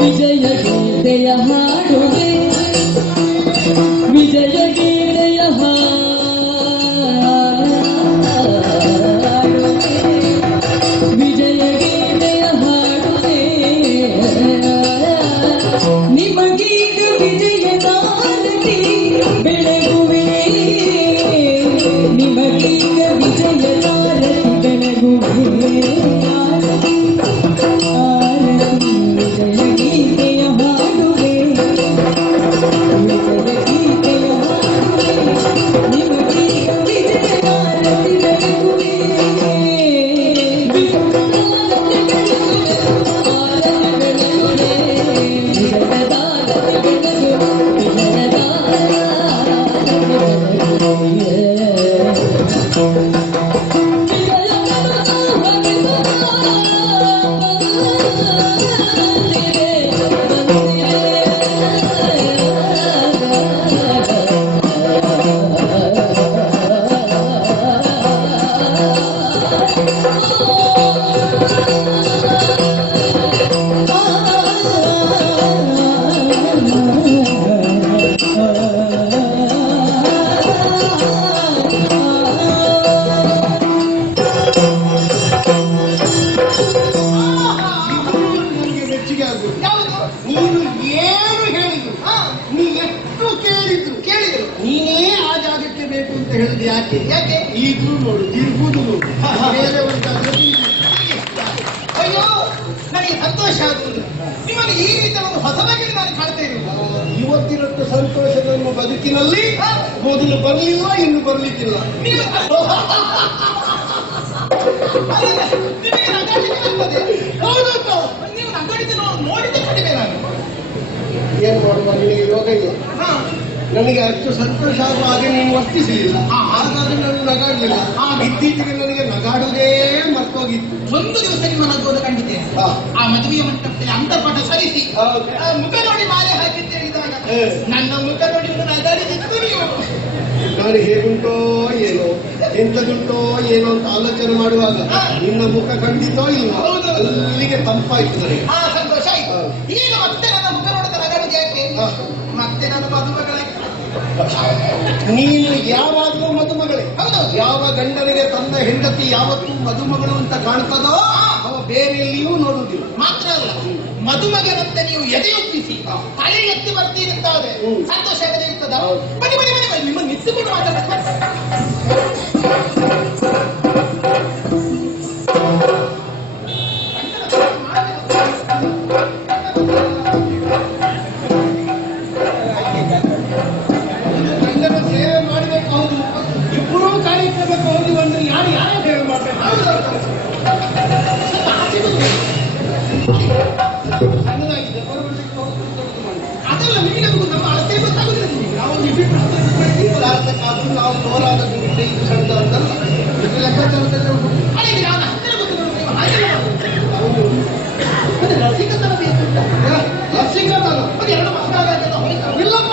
ವಿಜಯ ಗೀತೆಯ ಹಾಡುವೆ ವಿಜಯ ಗೀತೆಯ ಹಾಡುವೆ ವಿಜಯ ಗೀತೆಯ ಹಾಡುವೆ ನಿಮಗೀಗ ವಿಜಯದಾರತಿ ಬೆಳಗುವೆ ನಿಮಗೀಗ ವಿಜಯದಾರತಿ ಬೆಳಗುವೆ ಯಾಕೆ ಯಾಕೆ ಈಗಲೂ ನೋಡು ತಿರುಗುದು ಅಯ್ಯೋ ನನಗೆ ಸಂತೋಷ ಆಗುವುದು ನಿಮ್ಮನ್ನು ಈ ರೀತಿ ಒಂದು ಹೊಸ ಬಗೆಯಲ್ಲಿ ನಾನು ಕಾಣ್ತಾ ಇರುವುದು ಇವತ್ತಿನಷ್ಟು ಸಂತೋಷದ ಬದುಕಿನಲ್ಲಿ ಮೊದಲು ಬರಲಿಲ್ಲ ಇನ್ನು ಬರಲಿಕ್ಕಿಲ್ಲ ಹೌದು ನೀವು ನಗಾಡಿದ ನೋಡಿದ ಕಡಿಮೆ ನಾನು ಏನ್ ಮಾಡುವ ನಿನಗೆ ಯೋಗ ಇಲ್ಲ ನನಗೆ ಅಷ್ಟು ಸಂತೋಷ ಆಗುವ ಹಾಗೆ ನೀನು ವರ್ತಿಸಲಿಲ್ಲ ಹಾಗಾಗಿ ನಾನು ನಗಾಡಲಿಲ್ಲ ಇತ್ತೀಚೆಗೆ ನನಗೆ ನಗಾಡುವುದೇ ಮರ್ತೋಗಿತ್ತು ಒಂದು ದಿವಸ ನಿಮ್ಮ ನಗೋದು ಕಂಡಿದ್ದೆ ಆ ಮದುವೆಯ ಮಂಟಪದಲ್ಲಿ ಅಂತರ್ಪಾಠ ಸರಿಸಿ ಮುಖ ನೋಡಿ ಮಾಲೆ ಹಾಕಿದ್ದು ಹೇಳಿದಾಗ ನನ್ನ ಮುಖ ನೋಡಿ ನಗಾಡಿದ್ದು ನೀವು ನಾನು ಹೇಗುಂಟೋ ಏನೋ ಎಂತದುಂಟೋ ಏನೋ ಅಂತ ಆಲೋಚನೆ ಮಾಡುವಾಗ ನಿನ್ನ ಮುಖ ಕಂಡಿತೋ ಇಲ್ಲ ಅಲ್ಲಿಗೆ ತಂಪಾಯ್ತು ನನಗೆ ಸಂತೋಷ ಆಯ್ತು ಈಗ ಮತ್ತೆ ನನ್ನ ಮುಖ ನೋಡಿದ ನಗಾಡಿದ ಯಾಕೆ ಮತ್ತೆ ನನ್ನ ಮದುಮಗಳೇ ನೀನು ಯಾವಾಗಲೂ ಮದುಮಗಳೇ ಯಾವ ಗಂಡನಿಗೆ ತನ್ನ ಹೆಂಡತಿ ಯಾವತ್ತೂ ಮದುಮಗಳು ಅಂತ ಕಾಣ್ತದೋ ಅವ ಬೇರೆ ಎಲ್ಲಿಯೂ ನೋಡುವುದಿಲ್ಲ ಮಾತ್ರ ಅಲ್ಲ ಮದುಮಗನಂತೆ ನೀವು ಎದೆಯೊಪ್ಪಿಸಿ ತಲೆ ಎತ್ತಿ ಬರ್ತೀರಿ ಅಂತಾದ್ರೆ ಸಂತೋಷ ಆಗದೆ ಇರ್ತದ ಬನ್ನಿ ಬನ್ನಿ ಬನ್ನಿ ಬನ್ನಿ ನಿಮ್ಮನ್ನು ನಿಂತುಕೊಂಡು ಮಾತಾಡ್ತಾರೆ ಅದೆಲ್ಲ ನಿಮಗೆ ನಮ್ಮ ಅಳತೆ ಗೊತ್ತಾಗುದಿಲ್ಲ ನಾವು ಜೋರಾದ ಸಣ್ಣ ಅಂತಲ್ಲ ಲೆಕ್ಕಾಚಾರದಲ್ಲಿ ಅಲ್ಲಿಗೆ ನಾನು ಹತ್ತಿರ ಗೊತ್ತು ರಸಿಕತನ ಬೇಕು ಲಸಿಕತನ ಅದು ಎರಡು ಮಕ್ಕಳಾಗಲ್ಲ ಇಲ್ಲಪ್ಪ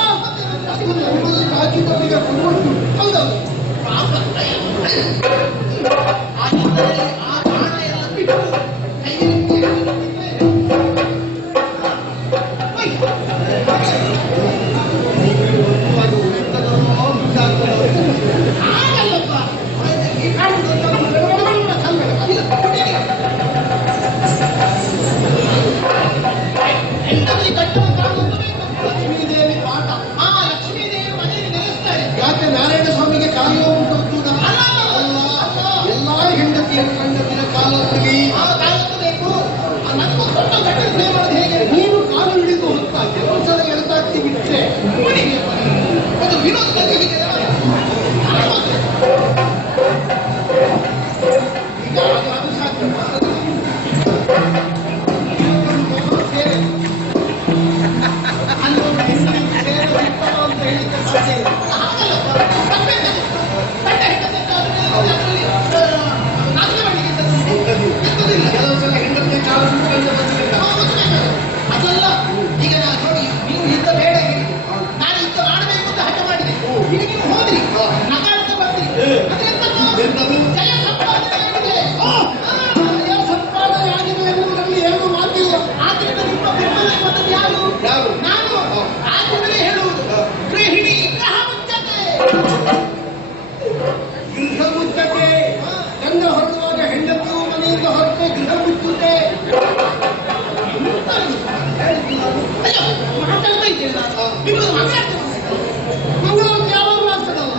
ನಿಮ್ಮಲ್ಲಿ ಹಾಕಿದವರಿಗೆ ಕೊಡ್ಬೋದು ಹೌದೌದು ಆ ಪ್ರಾಣ ಎಲ್ಲ ಬಿಟ್ಟು ಲಕ್ಷ್ಮೀದೇವಿ ಪಾಠ ಲಕ್ಷ್ಮೀದೇವಿ ಮನೆಯಲ್ಲಿ ನೆಲೆಸ್ತಾರೆ ಯಾಕೆ ನಾರಾಯಣ ಸ್ವಾಮಿಗೆ ಕಾಲು ಉಂಟು ಎಲ್ಲಾ ಹೆಂಡತಿಯ ಗಂಡತಿನ ಕಾಲದಲ್ಲಿ ಬೇಕು ಹೇಗೆ ನೀನು ಕಾಲು ಹಿಡಿದು ಹೊತ್ತಾಗ್ತಿ ಒಂದ್ಸಲ ಎಳ್ತಾಗ್ತಿ ಬಿಟ್ಟರೆ ಅದು ವಿನೋದ ಈಗ ಅದು ಸಾಧ್ಯ ಅಂತ ಹೇಳಿಕ್ಕೆ ಸಾಧ್ಯ ಇಲ್ಲ ಈಗ ನೀವು ಹೋದ್ರಿ ಹಾ. ನಗಾಡ್ತಾ ಬಂದ್ರಿ ಅದೆಂತದ್ದು? ಎಂತದ್ದು? ಜಯ ಸಂಪಾದನೆ ಆಗಿದೆ. ಜಯ ಸಂಪಾದನೆ ಆಗಿದೆ ಎನ್ನುವುದರಲ್ಲಿ ಏನು ಮಾತಿಲ್ಲ. ಆದ್ರಿಂದ ನಿಮ್ಮ ಬೆಂಬಲ ಬಂದದ್ದು ಯಾರು? ಯಾರು? ನಾನು. ಹಾ. ಆದ್ರಿಂದಲೇ ಹೇಳುವುದು ಹಾ. ಗೃಹಿಣಿ ಗ್ರಹ ಮುಚ್ಚತೆ. ಗೃಹ ಮುಚ್ಚತೆ. ಗಂಡ ಹೊರಡುವಾಗ ಹೆಂಡತಿಯು ಮನೆಯಿಂದ ಹೊರಟೆ ಗೃಹ ಮುಚ್ಚುತ್ತೆ. ಅಯ್ಯೋ, ಮಾತಾಡ್ತಾ ಇದ್ದೇನೆ ನಾನು. ನಿಮ್ಮದು ಮಾತಾಡ್ತಾ ಮಂಗಳೂರು ಯಾವಾಗಲೂ ಆಗ್ತದಲ್ಲ.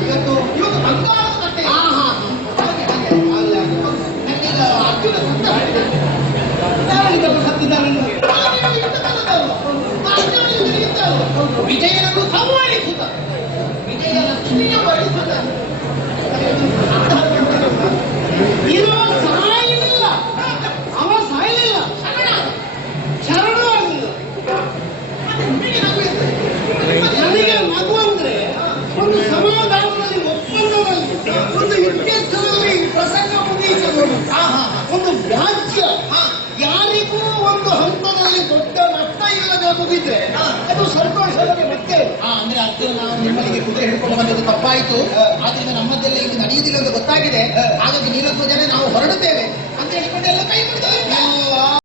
ಇವತ್ತು ಇವತ್ತು ಬಂಗಾರದ ಕಥೆ. ಹಾಗೆ, ಹಾಗೆ. ನನಗೀಗ ಅರ್ಜುನ ಸತ್ತ ಹಾಗೆ. ಯಾರಿಗಪ್ಪ ಸತ್ತಿದ್ದಾರೆ? ವಿಜಯನನ್ನು ಸಂವಾದಿಸುತ್ತ ವಿಜಯ ಲಕ್ಷ್ಮಿಯ ಬಯಸುತ್ತ ಇರುವ ಸಾಯಲಿಲ್ಲ. ಅವ ಸಾಯಲಿಲ್ಲ. ಶರಣೂ ಆಗಲಿಲ್ಲ. ನನಗೆ ನಗು ಅಂದ್ರೆ ಒಂದು ಸಮಾಧಾನದಲ್ಲಿ ಒಪ್ಪಂದದಲ್ಲಿ ಒಂದು ಇತ್ಯರ್ಥದಲ್ಲಿ ಪ್ರಸಂಗ ಮುಗಿಯಿತು. ಒಂದು ವ್ಯಾಜ್ಯ ಯಾರಿಗೂ ಒಂದು ಹಂತದಲ್ಲಿ ದೊಡ್ಡ ನಷ್ಟ ಇಲ್ಲದೆ ಮುಗಿದ್ರೆ ಅದು ಸಂತೋಷವಾಗಿ ಮತ್ತೆ. ಅಂದ್ರೆ ಅದು ನಾವು ನಿಮ್ಮಲ್ಲಿಗೆ ಕುದುರೆ ಹಿಡ್ಕೊಂಡು ಬಂದದ್ದು ತಪ್ಪಾಯಿತು. ಆದ್ರಿಂದ ನಮ್ಮದೆಲ್ಲ ಇಲ್ಲಿ ನಡೆಯುವುದಿಲ್ಲ ಅಂತ ಗೊತ್ತಾಗಿದೆ. ಹಾಗಾಗಿ ನೀರತ್ವ ಜನ ನಾವು ಹೊರಡುತ್ತೇವೆ ಅಂತ ಹೇಳಿಕೊಂಡು ಎಲ್ಲ ಕೈ ಮುಗಿದವರು.